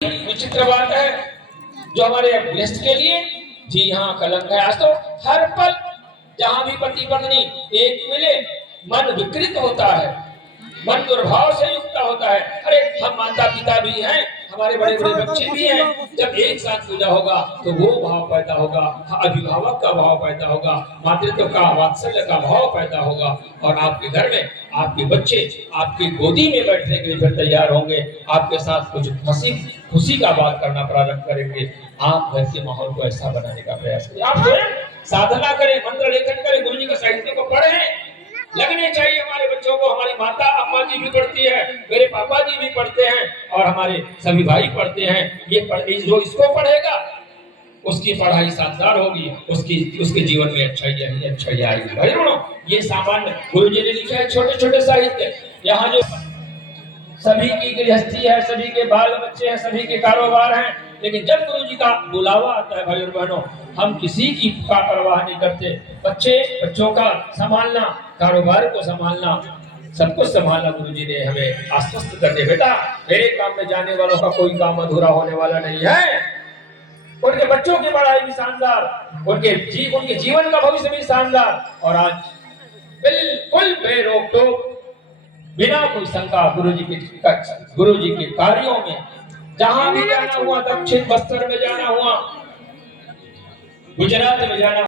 विचित्र बात है जो हमारे गृहस्थ के लिए जी हाँ कलंक है। आज तो हर पल जहां भी पति पत्नी एक मिले मन विकृत होता है, मन दुर्भाव से युक्त होता है। अरे हम माता पिता भी हैं, हमारे बड़े बड़े बच्चे भी हैं, जब एक साथ पूजा होगा तो वो भाव पैदा होगा, अभिभावक का भाव पैदा होगा, मातृत्व का वात्सल्य का भाव पैदा होगा और आपके घर में आपके बच्चे आपकी गोदी में बैठने के लिए फिर तैयार होंगे, आपके साथ कुछ हंसी खुशी का बात करना प्रारंभ करेंगे। आप घर के माहौल को ऐसा बनाने का प्रयास करें, आप स्वयं साधना करें, मंत्र लेखन करें, गुरु जी का साहित्य को पढ़ें। लगने चाहिए हमारे बच्चों को। हमारी माता अम्मा जी भी पढ़ती है, मेरे पापा जी भी पढ़ते हैं और हमारे सभी भाई पढ़ते हैं। ये जो इसको पढ़ेगा उसकी पढ़ाई शानदार होगी, उसके जीवन में अच्छाई आएगी। भाई बहनों, ये सामान्य गुरु जी ने लिखा है छोटे छोटे साहित्य। यहाँ जो सभी की गृहस्थी है, सभी के बाल बच्चे हैं, सभी के कारोबार हैं, लेकिन जब गुरु जी का बुलावा आता है भाई और बहनों, हम किसी की का परवाह नहीं करते। बच्चों का संभालना, कारोबार को संभालना, सब कुछ संभालना गुरु जी ने हमें आश्वस्त कर दिया। बेटा मेरे काम में जाने वालों का कोई काम अधूरा होने वाला नहीं है। उनके बच्चों की पढ़ाई भी शानदार, उनके जीवन का भविष्य भी शानदार। और आज बिल्कुल बेरोक टोक बिना कोई शंका गुरु जी के कार्यों में जहां भी जाना हुआ, दक्षिण बस्तर में जाना हुआ, गुजरात में जाना